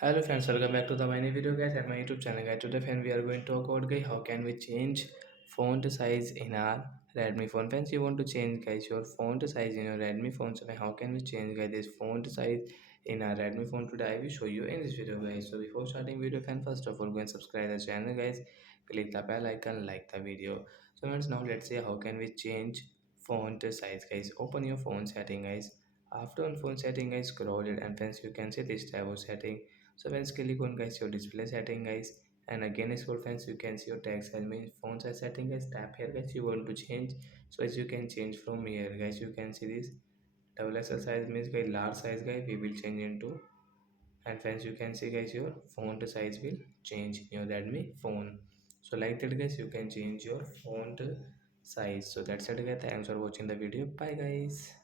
Hello friends, welcome back to the mini video guys at my YouTube channel guys. Today friend we are going to talk about guys how can we change font size in our Redmi phone. Friends, you want to change guys your font size in your Redmi phone. So how can we change guys this font size in our Redmi phone? Today I will show you in this video guys. So before starting video friend, first of all go and subscribe the channel guys. Click the bell icon, like the video. So friends, now let's see how can we change font size guys. Open your phone setting guys. After on phone setting guys, scroll it and friends you can see this type of setting. So once click on guys your display setting guys, and again scroll friends you can see your text size means font size setting guys. Tap here guys, you want to change. So as you can change from here guys, you can see this double XL size means guys large size guys we will change into, and friends you can see guys your font size will change in your Redmi phone. So like that guys, you can change your font size. So that's it guys, thanks for watching the video, bye guys.